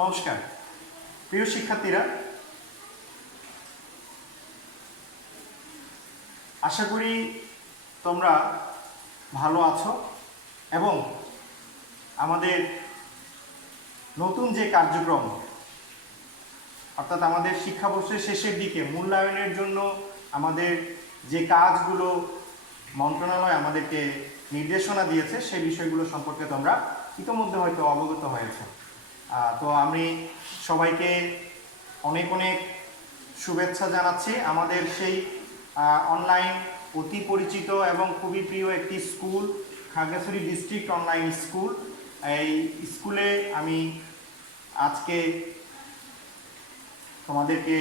নমস্কার। প্রিয় শিক্ষার্থীরা, আশা করি তোমরা ভালো আছো এবং আমাদের নতুন যে কার্যক্রম, অর্থাৎ আমাদের শিক্ষাবর্ষের শেষের দিকে মূল্যায়নের জন্য আমাদের যে কাজগুলো মন্ত্রণালয় আমাদেরকে নির্দেশনা দিয়েছে সেই বিষয়গুলো সম্পর্কে তোমরা ইতোমধ্যে হয়তো অবগত হয়েছে। তো আমি সবাইকে অনেক অনেক শুভেচ্ছা জানাচ্ছি। আমাদের সেই অনলাইন অতি পরিচিত এবং খুবই প্রিয় একটি school, Khagrachari district online school এই স্কুলে আমি আজকে তোমাদেরকে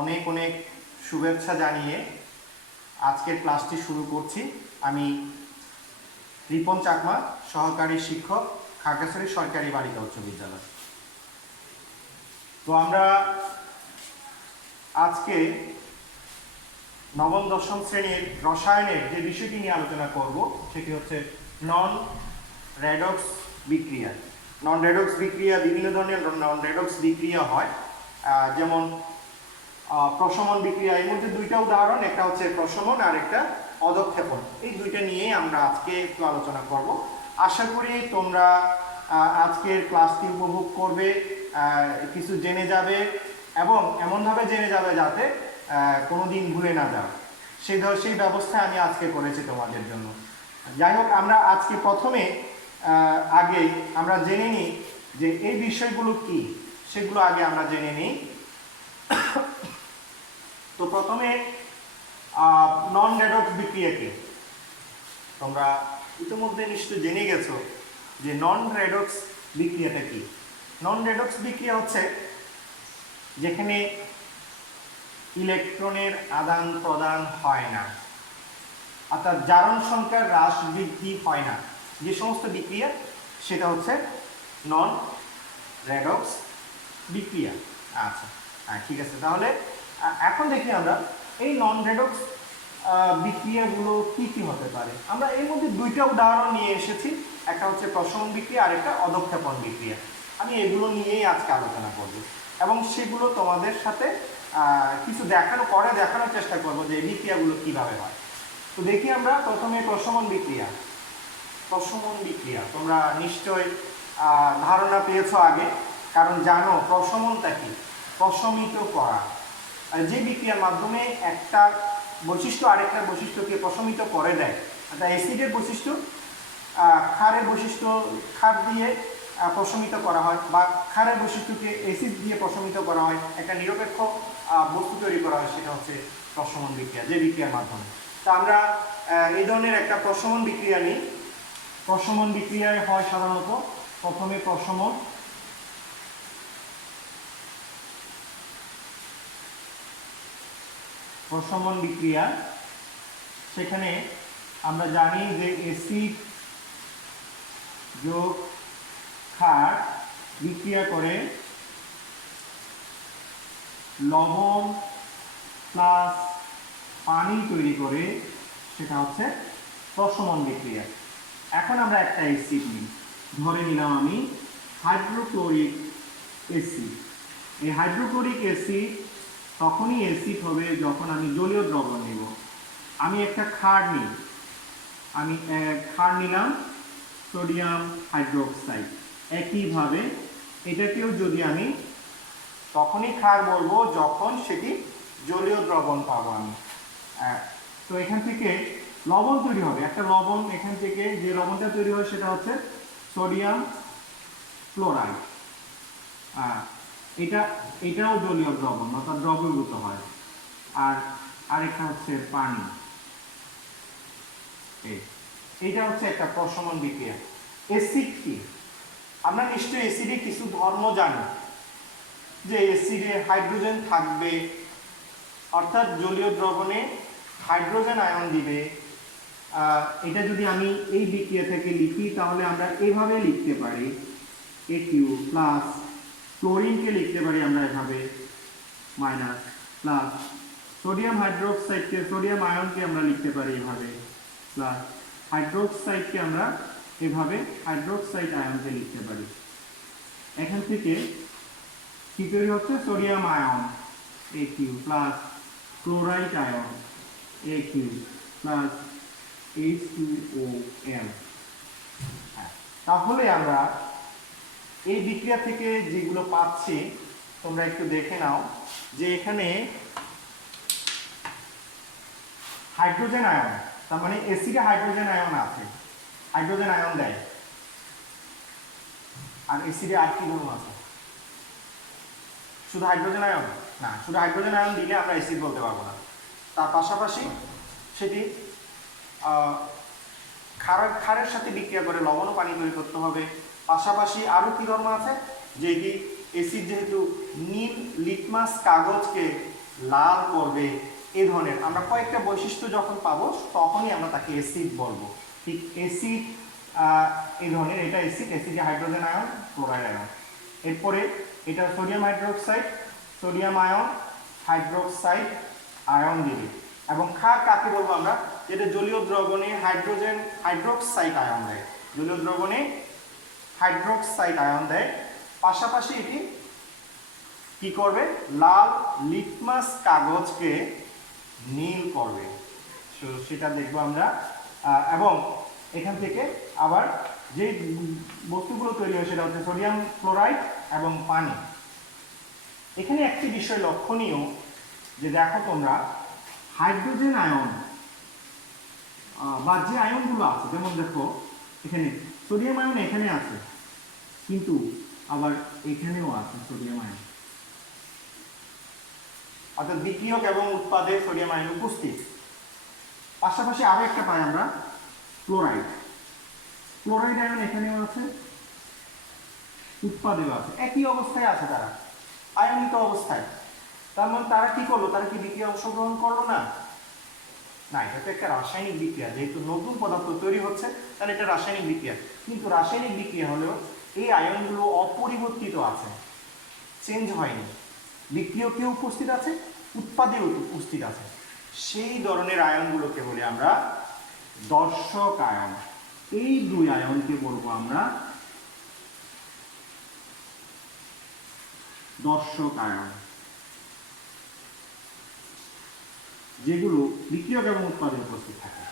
অনেক অনেক শুভেচ্ছা জানিয়ে আজকের ক্লাসটি শুরু করছি। আমি রিপন চাকমা, সহকারী শিক্ষক, খাগড়াছড়ি সরকারি বালিকা উচ্চ বিদ্যালয়। তো আমরা আজকে নবম, দশম শ্রেণির রসায়নের যে বিষয়টি নিয়ে আলোচনা করব, সেটি হচ্ছে নন রেডক্স বিক্রিয়া। নন রেডক্স বিক্রিয়া বিভিন্ন ধরনের নন রেডক্স বিক্রিয়া হয়। যেমন প্রশমন বিক্রিয়া, এর মধ্যে দুইটা উদাহরণ, একটা হচ্ছে প্রশমন আর একটা অদক্ষেপণ। এই দুইটা নিয়ে আমরা আজকে একটু আলোচনা করব। আশা করি তোমরা আজকের ক্লাসটি উপভোগ করবে। কিছু জেনে যাবে এবং এমনভাবে জেনে যাবে যাতে কোনো দিন ভুলে না যাও। সেই ধর- সেই ব্যবস্থা আমি আজকে করেছি তোমাদের জন্য। যাই হোক, আমরা আজকে প্রথমে আগে আমরা জেনে নিই যে এই বিষয়গুলো কি। সেগুলো আগে আমরা জেনে নিই। তো প্রথমে নন রেডক্স বিক্রিয়াকে তোমরা ইতিমধ্যে নিশ্চয় জেনে গেছো যে নন রেডক্স বিক্রিয়াটা কি। নন রেডক্স বিক্রিয়া হচ্ছে যেখানে ইলেকট্রনের আদান প্রদান হয় না। অর্থাৎ জারণ সংখ্যার হ্রাস বৃদ্ধি হয় না। যে সমস্ত বিক্রিয়া, সেটা হচ্ছে নন রেডক্স বিক্রিয়া। আচ্ছা হ্যাঁ ঠিক আছে। তাহলে এখন দেখি আমরা এই নন রেডক্স বিক্রিয়াগুলো কি কি হতে পারে। আমরা এর মধ্যে দুইটা উদাহরণ নিয়ে এসেছি। একটা হচ্ছে প্রশমন বিক্রিয়া আর একটা অদক্ষেপণ বিক্রিয়া। আমি এগুলো নিয়েই আজকে আলোচনা করব। এবং সেগুলো তোমাদের সাথে কিছু দেখানো করে দেখানোর চেষ্টা করব যে বিক্রিয়াগুলো কীভাবে হয়। তো দেখি আমরা প্রথমে প্রশমন বিক্রিয়া। প্রশমন বিক্রিয়া। তোমরা নিশ্চয় ধারণা পেয়েছ আগে। কারণ জানো, প্রশমনটা কি? প্রশমিত করা। যে বিক্রিয়ার মাধ্যমে একটা বৈশিষ্ট্য, আরেকটা বৈশিষ্ট্যকে প্রশমিত করে দেয়, অর্থাৎ অ্যাসিডের বৈশিষ্ট্য ক্ষারের বৈশিষ্ট্য, ক্ষার দিয়ে প্রশমিত করা হয় বা ক্ষারের বৈশিষ্ট্যকে এসিড দিয়ে প্রশমিত করা হয়। একটা নিরপেক্ষ বস্তু তৈরি করা হয়, সেটা হচ্ছে প্রশমন বিক্রিয়া, যে বিক্রিয়ার মাধ্যমে। তা আমরা এই ধরনের একটা প্রশমন বিক্রিয়া নিই। প্রশমন বিক্রিয়ায় হয় সাধারণত প্রথমে প্রশমন। প্রশমন বিক্রিয়া। সেখানে আমরা জানি যে অ্যাসিড যোগ ক্ষার বিক্রিয়া করে লবণ প্লাস পানি তৈরি করে সেটা হচ্ছে প্রশমন বিক্রিয়া। এখন আমরা একটা অ্যাসিড নিই। ধরে নিলাম আমি হাইড্রোক্লোরিক অ্যাসিড এই হাইড্রোক্লোরিক অ্যাসিড তখনই অ্যাসিড হবে যখন আমি জলীয় দ্রবণ নেব। আমি একটা ক্ষার নিই। আমি ক্ষার নিলাম সোডিয়াম হাইড্রোক্সাইড একইভাবে এটাকেও যদি আমি তখনই ক্ষার বলব যখন সেটি জলীয় দ্রবণ পাবো আমি। আহ, তো এখান থেকে লবণ তৈরি হবে। একটা লবণ এখান থেকে যে লবণটা তৈরি হয় সেটা হচ্ছে সোডিয়াম ক্লোরাইড এটা এটাও জলীয় দ্রবণ অর্থাৎ দ্রবীভূত হয়। আর আরেকটা হচ্ছে পানি। এইটা হচ্ছে একটা প্রশমন বিক্রিয়া। অ্যাসিড কি? আমরা নিশ্চয়ই অ্যাসিডে কিছু ধর্ম জানি, যে অ্যাসিডে হাইড্রোজেন থাকবে, অর্থাৎ জলীয় দ্রবণে হাইড্রোজেন আয়ন দিবে। এটা যদি আমি এই বিক্রিয়া থেকে লিখি, তাহলে আমরা এভাবে লিখতে পারি এ কিউ প্লাস ক্লোরিনকে লিখতে পারি আমরা এভাবে মাইনাস প্লাস সোডিয়াম হাইড্রোক্সাইডকে সোডিয়াম আয়নকে আমরা লিখতে পারি এভাবে প্লাস হাইড্রোক্সাইডকে আমরা এভাবে হাইড্রোক্সাইড আয়নকে লিখতে পারি। এখান থেকে কি তৈরি হচ্ছে? Sodium ion A Q plus chloride ion A Q plus H two O M তাহলে আমরা এই বিক্রিয়া থেকে যেগুলো পাচ্ছি, তোমরা একটু দেখে নাও যে এখানে হাইড্রোজেন আয়ন তার মানে এসিডে হাইড্রোজেন আয়ন আছে। হাইড্রোজেন আয়ন দেয়। আর এসিডে আর কি ধরুন আছে? শুধু হাইড্রোজেন আয়ন? না শুধু হাইড্রোজেন আয়ন দিলে আমরা এসিড বলতে পারব না। তার পাশাপাশি সেটি আহ, খারের সাথে বিক্রিয়া করে লবণ পানি তৈরি করতে হবে। পাশাপাশি আরও কি ধর্ম আছে? যে যেটি এসিড যেহেতু নীল লিটমাস কাগজকে লাল করবে এ ধরনের। আমরা কয়েকটা বৈশিষ্ট্য যখন পাবো তখনই আমরা তাকে এসিড বলব। ঠিক অ্যাসিড এই ধরনের এটা অ্যাসিড অ্যাসিডে হাইড্রোজেন আয়ন ক্লোরাইড আয়ন এরপরে এটা sodium hydroxide sodium ion hydroxide ion দিবে। এবং ক্ষার কাকে বলব আমরা? যেটা জলীয় দ্রবণে হাইড্রোজেন হাইড্রোক্সাইড আয়ন দেয়। জলীয় দ্রবণে হাইড্রোক্সাইড আয়ন দেয়। পাশাপাশি এটি কি করবে? লাল লিটমাস কাগজকে নীল করবে। সেটা দেখব আমরা। এবং এখান থেকে আবার যে বস্তুগুলো তৈরি হয় সেটা হচ্ছে সোডিয়াম ক্লোরাইড এবং পানি। এখানে একটি বিষয় লক্ষণীয়, যে দেখো তোমরা, হাইড্রোজেন আয়ন বা যে আয়নগুলো আছে, যেমন দেখো, এখানে সোডিয়াম আয়ন এখানে আছে, কিন্তু আবার এখানেও আছে সোডিয়াম আয়ন। অর্থাৎ বিক্রিয়ক এবং উৎপাদে সোডিয়াম আয়ন উপস্থিত। পাশাপাশি আরও একটা পাই আমরা ক্লোরাইড ক্লোরাইড আয়ন এখানেও আছে, উৎপাদেও আছে। একই অবস্থায় আছে তারা, আয়নিত অবস্থায়। তার মানে তারা কি করল? তারা কি বিক্রিয়া অংশগ্রহণ করল না? না, এটা তো একটা রাসায়নিক বিক্রিয়া। যেহেতু নতুন পদার্থ তৈরি হচ্ছে, তাহলে এটা রাসায়নিক বিক্রিয়া। কিন্তু রাসায়নিক বিক্রিয়া হলেও এই আয়নগুলো অপরিবর্তিত আছে, চেঞ্জ হয়নি। বিক্রিয়কেও উপস্থিত আছে, উৎপাদেও উপস্থিত আছে। সেই ধরনের আয়নগুলোকে বলি আমরা দর্শক আয়ন। এই দুই আয়নকে বলব আমরা দর্শক আয়ন। যেগুলো বিক্রিয়ক এবং উৎপাদে উপস্থিত থাকে।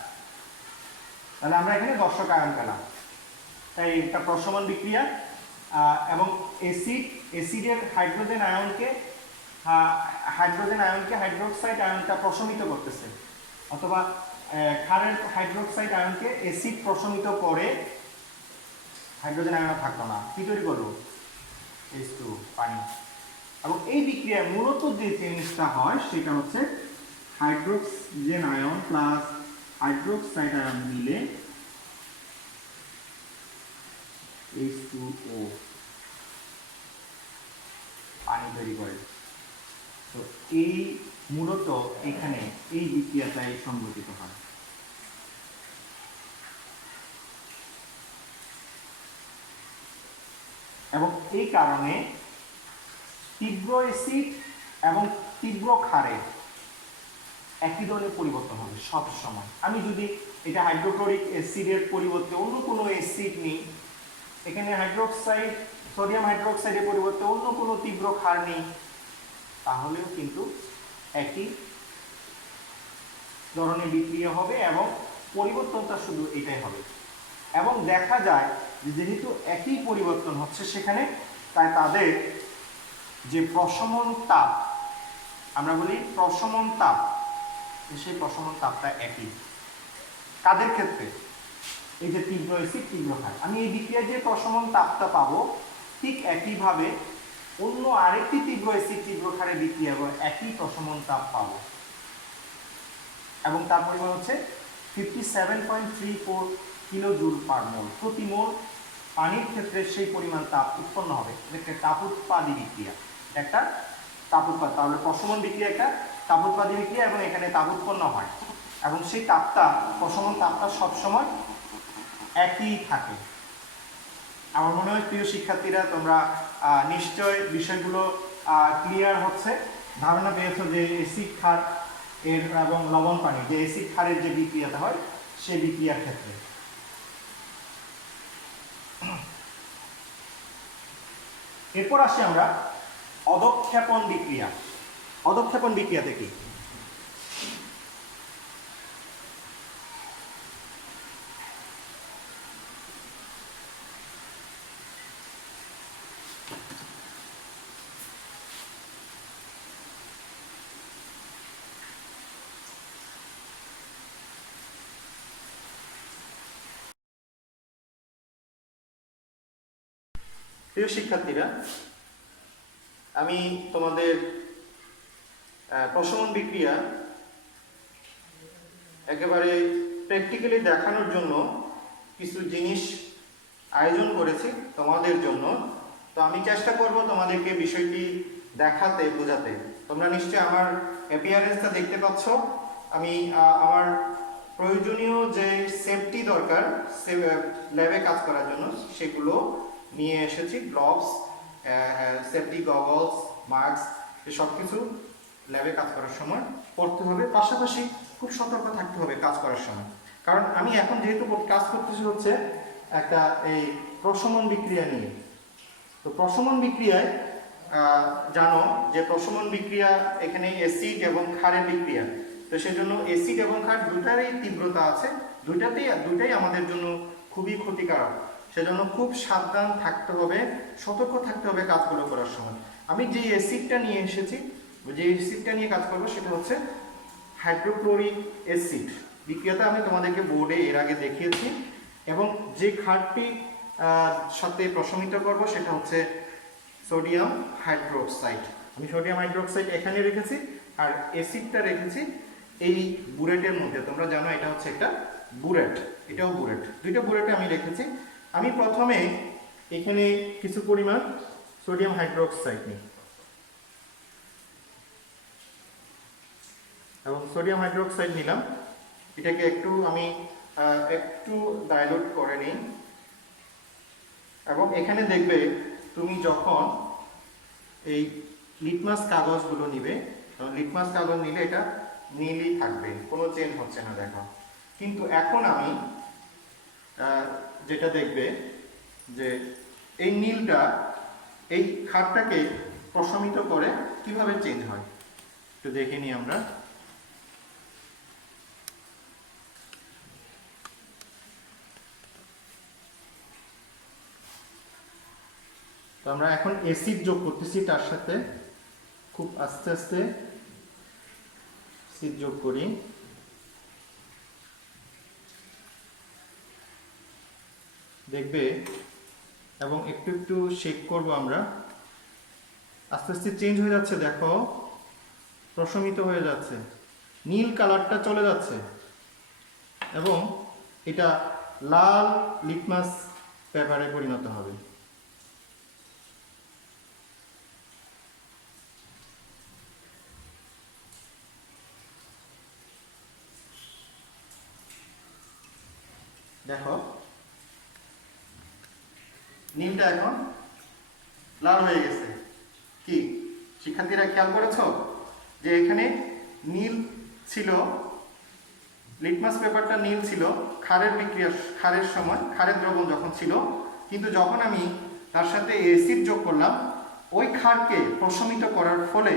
তাহলে আমরা এখানে দর্শক আয়ন পেলাম। তাই একটা প্রশমন বিক্রিয়া এবং এসিড এসিডের হাইড্রোজেন আয়নকে হাইড্রোজেন আয়নকে হাইড্রোক্সাইড আয়নটা প্রশমিত করতেছে। অথবা ক্ষারের হাইড্রোক্সাইড আয়নকে এসিড প্রশমিত করে হাইড্রোজেন আয়ন থাকল না। কি তৈরি করল? এইচ টু পানি। এবং এই বিক্রিয়ায় মূলত যে জিনিসটা হয়, সেটা হচ্ছে hydrogen ion plus hydroxide ion মিলে এইচ টু ও পানি তৈরি করে। তো এই মূলত এখানে এই বিক্রিয়াটাই সংঘটিত হয়। এবং এই কারণে তীব্র অ্যাসিড এবং তীব্র ক্ষারে একই ধরনের পরিবর্তন হবে সব সময়। আমি যদি এটা হাইড্রোক্লোরিক অ্যাসিডের পরিবর্তে অন্য কোনো অ্যাসিড নিই, এখানে হাইড্রোক্সাইড সোডিয়াম হাইড্রোক্সাইডের পরিবর্তে অন্য কোনো তীব্র ক্ষার নেই, তাহলেও কিন্তু একই ধরনের বিক্রিয়া হবে এবং পরিবর্তনটা শুধু এটাই হবে। এবং দেখা যায় যে যেহেতু একই পরিবর্তন হচ্ছে সেখানে, তাই তাদের যে প্রশমন তাপ, আমরা বলি প্রশমন তাপ সেই প্রশমন তাপটা একই। কাদের ক্ষেত্রে? এই যে তীব্র এসিড তীব্র ক্ষার আমি এই বিক্রিয়ায় যে প্রশমন তাপটা পাবো, ঠিক একইভাবে অন্য আরেকটি তীব্র এসিড তীব্র ক্ষারে বিক্রিয়া করে একই প্রশমন তাপ পাবো। এবং তার পরিমাণ হচ্ছে fifty seven point three four kilo joule per mole প্রতি মোল পানির ক্ষেত্রে সেই পরিমাণ তাপ উৎপন্ন হবে। একটা তাপোৎপাদী বিক্রিয়া। একটা তাপোৎপাদ তাহলে প্রশমন বিক্রিয়া একটা তাপোৎপাদী বিক্রিয়া এবং এখানে তাপ উৎপন্ন হয়। এবং সেই তাপটা প্রশমন তাপটা সবসময় একই থাকে। আমার মনে হয় প্রিয় শিক্ষার্থীরা, তোমরা নিশ্চয় বিষয়গুলো ক্লিয়ার হচ্ছে। ধারণা পেয়েছ যে এসিড ক্ষার এর এবং লবণ পানি, যে এসিড ক্ষারের যে বিক্রিয়াটা হয় সেই বিক্রিয়ার ক্ষেত্রে। এরপর আসি আমরা অদক্ষেপণ বিক্রিয়া। অদক্ষেপণ বিক্রিয়াতে কি? প্রিয় শিক্ষার্থীরা, আমি তোমাদের প্রশমন বিক্রিয়া একেবারে প্র্যাকটিক্যালি দেখানোর জন্য কিছু জিনিস আয়োজন করেছি তোমাদের জন্য। তো আমি চেষ্টা করব তোমাদেরকে বিষয়টি দেখাতে, বোঝাতে। তোমরা নিশ্চয়ই আমার অ্যাপিয়ারেন্সটা দেখতে পাচ্ছ। আমি আমার প্রয়োজনীয় যে সেফটি দরকার ল্যাবে কাজ করার জন্য, সেগুলো নিয়ে এসেছি গ্লোভস সেফটি গগলস মাস্ক এসব কিছু ল্যাবে কাজ করার সময় পড়তে হবে। পাশাপাশি খুব সতর্ক থাকতে হবে কাজ করার সময়। কারণ আমি এখন যেহেতু কাজ করতেছি হচ্ছে একটা এই প্রশমন বিক্রিয়া নিয়ে। তো প্রশমন বিক্রিয়ায় জানো যে প্রশমন বিক্রিয়া এখানে অ্যাসিড এবং ক্ষারের বিক্রিয়া। তো সেজন্য অ্যাসিড এবং ক্ষার দুটারই তীব্রতা আছে। দুইটাতেই দুইটাই আমাদের জন্য খুবই ক্ষতিকারক। সেজন্য খুব সাবধান থাকতে হবে, সতর্ক থাকতে হবে কাজগুলো করার সময়। আমি যে অ্যাসিডটা নিয়ে এসেছি, যে অ্যাসিডটা নিয়ে কাজ করব সেটা হচ্ছে হাইড্রোক্লোরিক অ্যাসিড বিক্রিয়াটা আমি তোমাদেরকে বোর্ডে এর আগে দেখিয়েছি এবং যে খাটটি সাথে প্রশমিত করব সেটা হচ্ছে সোডিয়াম হাইড্রোক্সাইড আমি সোডিয়াম হাইড্রোক্সাইড এখানে রেখেছি আর অ্যাসিডটা রেখেছি এই বুরেটের মধ্যে। তোমরা জানো এটা হচ্ছে একটা বুরেট, এটাও বুরেট। দুইটা বুরেটে আমি রেখেছি। আমি প্রথমে এখানে কিছু পরিমাণ সোডিয়াম হাইড্রোক্সাইড নিই। এবং সোডিয়াম হাইড্রোক্সাইড নিলাম। এটাকে একটু আমি একটু ডাইলুট করে নিই। এবং এখানে দেখবে তুমি যখন এই লিটমাস কাগজগুলো নিবে লিটমাস কাগজ নিলে এটা নীলই থাকবে, কোনো চেঞ্জ হচ্ছে না দেখো। কিন্তু এখন আমি যেটা দেখবে যে এই নীলটা, এই খাটটাকে প্রশমিত করে কীভাবে চেঞ্জ হয়? একটু দেখে নিই আমরা। আমরা এখন এসিড যোগ করতেছি তার সাথে। খুব আস্তে আস্তে এসিড যোগ করি। দেখবে এবং একটু একটু শেক করব আমরা। আস্তে আস্তে চেঞ্জ হয়ে যাচ্ছে, দেখো। প্রশমিত হয়ে যাচ্ছে। নীল কালারটা চলে যাচ্ছে। এবং এটা লাল লিটমাস পেপারে পরিণত হবে দেখো নীলটা এখন লাল হয়ে গেছে। কি? শিক্ষার্থীরা খেয়াল করেছ? যে এখানে নীল ছিল, লিটমাস পেপারটা নীল ছিল খারের বিক্রিয়া খারের সময়, ক্ষারের দ্রবণ যখন ছিল, কিন্তু যখন আমি তার সাথে অ্যাসিড যোগ করলাম, ওই খারকে প্রশমিত করার ফলে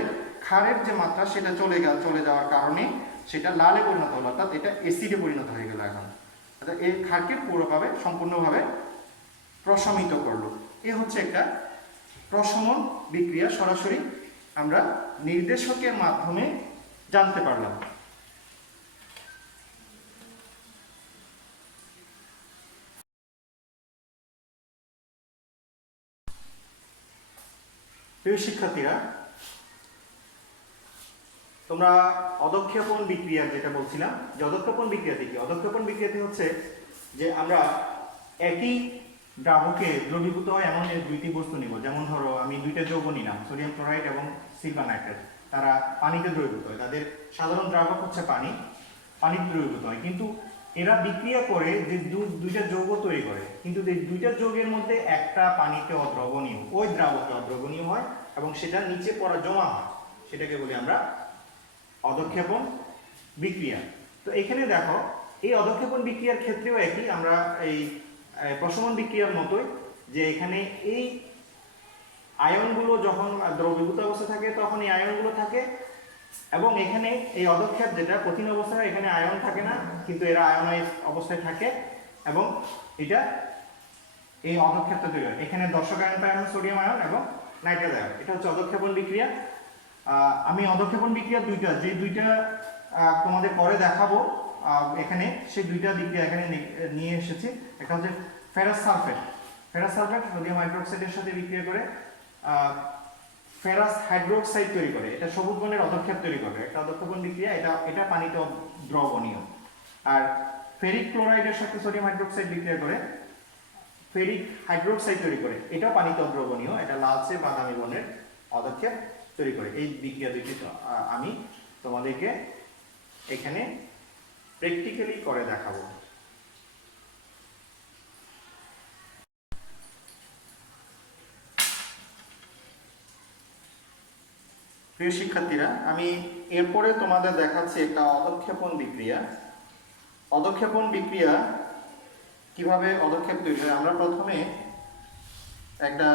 খারের যে মাত্রা সেটা চলে গেল, চলে যাওয়ার কারণে সেটা লালে পরিণত হলো, অর্থাৎ এটা এসিডে পরিণত হয়ে গেল এখন। এই খারকে পুরোভাবে, সম্পূর্ণভাবে প্রশমিত করল। এ হচ্ছে একটা প্রশমন বিক্রিয়া। সরাসরি আমরা নির্দেশকের মাধ্যমে জানতে পারলাম। প্রিয় শিক্ষার্থীরা, তোমরা অদক্ষেপণ বিক্রিয়া যেটা বলছিলাম, যে অদক্ষেপণ বিক্রিয়াতে কি? অদক্ষেপণ বিক্রিয়াতে হচ্ছে যে আমরা একই দ্রাবকে দ্রবীভূত হয় এমন দুইটি বস্তু নিব। যেমন ধরো, আমি দুইটা যৌগ নিলাম, সোডিয়াম ক্লোরাইড এবং সিলভার নাইট্রেট। তারা পানিতে দ্রবীভূত হয়। তাদের সাধারণ দ্রাবক হচ্ছে পানি। পানিতে দ্রবীভূত হয়। কিন্তু এরা বিক্রিয়া করে যে দুইটা যৌগ তৈরি করে। কিন্তু এই দুইটা যৌগের মধ্যে একটা পানিতে অদ্রবণীয়, ওই দ্রাবকে অদ্রবণীয় হয় এবং সেটা নিচে পড়া জমা হয়। সেটাকে বলি আমরা অদক্ষেপণ বিক্রিয়া। তো এখানে দেখো, এই অদক্ষেপণ বিক্রিয়ার ক্ষেত্রেও একই। আমরা এই প্রশমন বিক্রিয়ার মতোই যে এখানে এই আয়নগুলো যখন দ্রবীভূত অবস্থা থাকে, তখন এই আয়নগুলো থাকে এবং এখানে এই অদক্ষেপ যেটা, কঠিন অবস্থায় এখানে আয়ন থাকে না, কিন্তু এরা আয়নাইজ অবস্থায় থাকে এবং এটা এই অদক্ষেপটা তৈরি হয়। এখানে দর্শক আয়ন আমরা সোডিয়াম আয়ন এবং নাইট্রেট আয়ন। এটা হচ্ছে অদক্ষেপণ বিক্রিয়া। আমি অদক্ষেপণ বিক্রিয়া দুইটা, যে দুইটা তোমাদের পরে দেখাবো এখানে সেই দুইটা বিক্রিয়া এখানে নিয়ে এসেছি। একটা হচ্ছে ferrous sulphate ferrous sulphate sodium হাইড্রোক্সাইডের সাথে বিক্রিয়া করে ফেরাস হাইড্রোক্সাইড তৈরি করে। এটা সবুজ বনের অদক্ষেপ তৈরি করে। একটা অদক্ষেপণ বিক্রিয়া এটা এটা পানিতে দ্রবণীয় আর ফেরিক ক্লোরাইডের সাথে সোডিয়াম হাইড্রোক্সাইড বিক্রিয়া করে ফেরিক হাইড্রোক্সাইড তৈরি করে। এটাও পানিতে দ্রবণীয় এটা লালচে বাদামি বর্ণের পদক্ষেপ তৈরি করে। এই বিক্রিয়া তো, আমি তোমাদেরকে এখানে প্র্যাকটিক্যালি করে দেখাবো। প্রিয় শিক্ষার্থীরা, আমি এরপরে তোমাদের দেখাচ্ছি একটা অদক্ষেপণ বিক্রিয়া। অদক্ষেপণ বিক্রিয়া কীভাবে অধক্ষেপ তৈরি হয়? আমরা প্রথমে একটা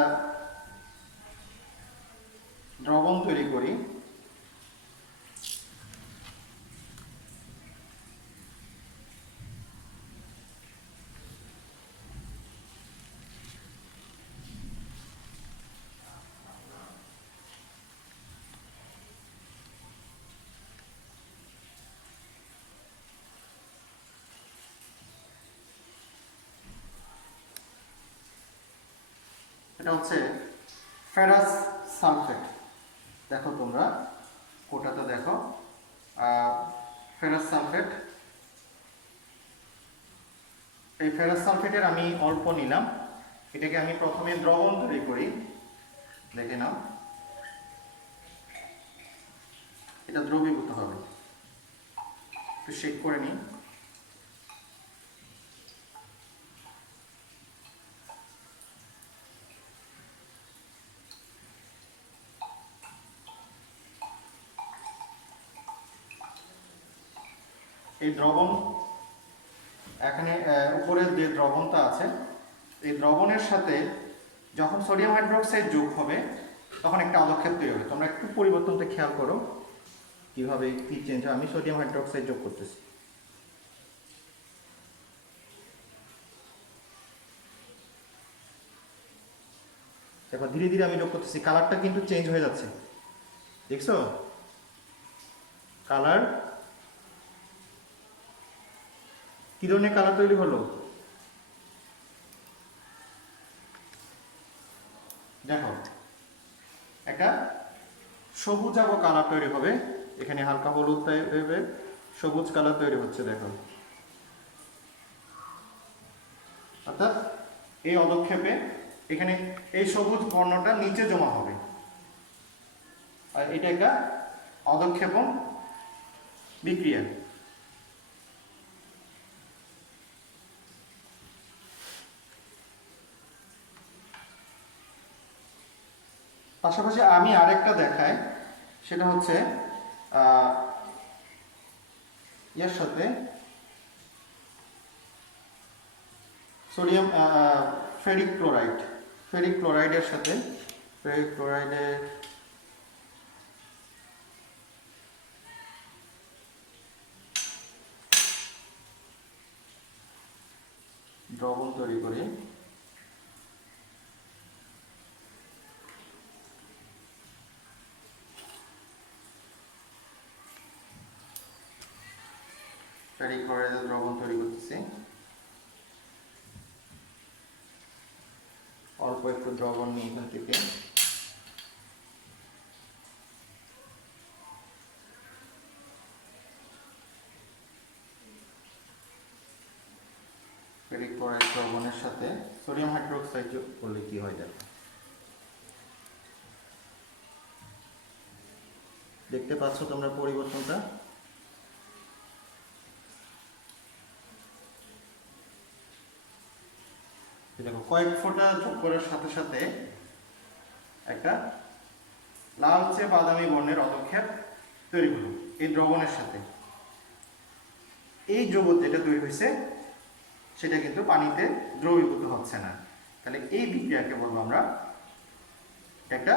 দ্রবণ তৈরি করি। এটা হচ্ছে ফেরাস সালফেট। দেখো তোমরা কোটাতে দেখো। Ferrous sulphate. এই ফেরাস সালফেটের আমি অল্প নিলাম। এটাকে আমি প্রথমে দ্রবণ তৈরি করি। দেখে নাও। এটা দ্রবীভূত হবে। একটু শেক করে নিই। এই দ্রবণ, এখানে উপরের যে দ্রবণটা আছে, এই দ্রবণের সাথে যখন সোডিয়াম হাইড্রোক্সাইড যোগ হবে, তখন একটা অদক্ষেপ তৈরি হবে। তোমরা একটু পরিবর্তনটা খেয়াল করো, কীভাবে কি চেঞ্জ হয়। আমি সোডিয়াম হাইড্রোক্সাইড যোগ করতেছি। দেখো, ধীরে ধীরে আমি যোগ করতেছি। কালারটা কিন্তু চেঞ্জ হয়ে যাচ্ছে। দেখছ? কালার কি ধরনের কালার তৈরি হলো? দেখো, একটা সবুজাব কালার তৈরি হবে। এখানে হালকা হলুদ টাইপের সবুজ কালার তৈরি হচ্ছে, দেখো। অর্থাৎ এই অদক্ষেপে এখানে এই সবুজ বর্ণটা নিচে জমা হবে। আর এটা একটা অদক্ষেপণ বিক্রিয়া। পাশাপাশি আমি আরেকটা দেখাই, সেটা হচ্ছে এর সাথে সোডিয়াম ফেরিক ক্লোরাইড, ফেরিক ক্লোরাইডের সাথে, ফেরিক ক্লোরাইডের দ্রবণ তৈরি করি। ফেরিক ক্লোরাইডের দ্রবণ তৈরি করতেছি। অল্প একটু দ্রবণ নিয়ে এখান থেকে। ফেরিক ক্লোরাইড দ্রবণের সাথে সোডিয়াম হাইড্রোক্সাইড যোগ করলে কি হয় দেখো। দেখতে পাচ্ছ তোমরা পরিবর্তনটা? কয়েক ফোঁটা যোগ করার সাথে সাথে একটা লালচে বাদামি বর্ণের অদক্ষেপ তৈরি হলো এই দ্রবণের সাথে। এই জগৎ যেটা তৈরি হয়েছে, সেটা কিন্তু পানিতে দ্রবীভূত হচ্ছে না। তাহলে এই বিক্রিয়াকে বলব আমরা একটা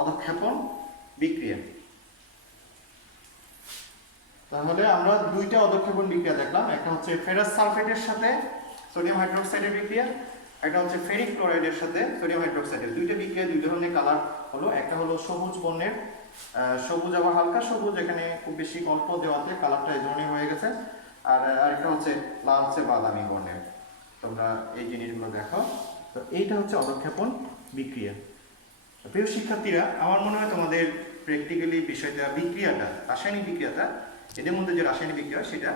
অধক্ষেপণ বিক্রিয়া। তাহলে আমরা দুইটা অধক্ষেপণ বিক্রিয়া দেখলাম, একটা হচ্ছে ফেরাস সালফেটের সাথে সোডিয়াম হাইড্রোক্সাইডের বিক্রিয়া, একটা হচ্ছে ফেরিক ক্লোরাইডের সাথে সোডিয়াম হাইড্রোক্সাইডের দুইটা বিক্রিয়া দুই ধরনের কালার হলো। একটা হলো সবুজ বর্ণের সবুজ আবার হালকা সবুজ, এখানে খুব বেশি অল্প দেওয়াতে কালারটা এই ধরনের হয়ে গেছে। আর আরেকটা হচ্ছে লালচে বাদামি বর্ণের। তোমরা এই জিনিসগুলো দেখো। তো এইটা হচ্ছে অধক্ষেপণ বিক্রিয়া। প্রিয় শিক্ষার্থীরা, আমার মনে হয় তোমাদের প্র্যাকটিক্যালি বিষয়টা, বিক্রিয়াটা, রাসায়নিক বিক্রিয়াটা, এদের মধ্যে যে রাসায়নিক বিক্রিয়া, সেটা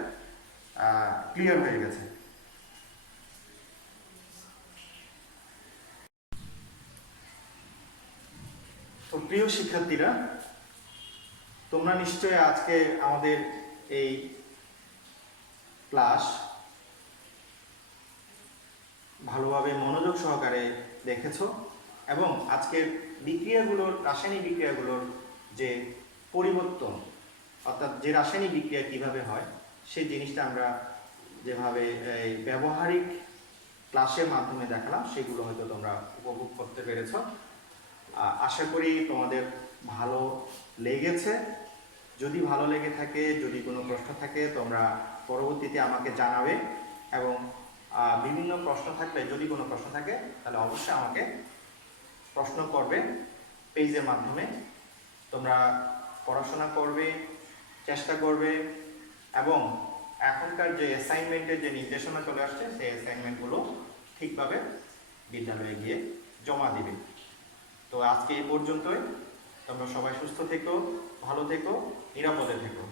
ক্লিয়ার হয়ে গেছে। তো প্রিয় শিক্ষার্থীরা, তোমরা নিশ্চয়ই আজকে আমাদের এই ক্লাস ভালোভাবে মনোযোগ সহকারে দেখেছ এবং আজকের বিক্রিয়াগুলোর, রাসায়নিক বিক্রিয়াগুলোর যে পরিবর্তন, অর্থাৎ যে রাসায়নিক বিক্রিয়া কীভাবে হয়, সেই জিনিসটা আমরা যেভাবে এই ব্যবহারিক ক্লাসের মাধ্যমে দেখালাম, সেগুলো হয়তো তোমরা উপভোগ করতে পেরেছ। আশা করি তোমাদের ভালো লেগেছে। যদি ভালো লেগে থাকে, যদি কোনো প্রশ্ন থাকে, তোমরা পরবর্তীতে আমাকে জানাবে এবং বিভিন্ন প্রশ্ন থাকলে, যদি কোনো প্রশ্ন থাকে, তাহলে অবশ্যই আমাকে প্রশ্ন করবে পেজের মাধ্যমে। তোমরা পড়াশোনা করবে, চেষ্টা করবে এবং এখনকার যে অ্যাসাইনমেন্টের যে নির্দেশনা চলে আসছে, সেই অ্যাসাইনমেন্টগুলো ঠিকভাবে বিদ্যালয়ে গিয়ে জমা দিবে। তো আজকে এই পর্যন্তই। তোমরা সবাই সুস্থ থেকো ভালো থেকো নিরাপদে থেকো।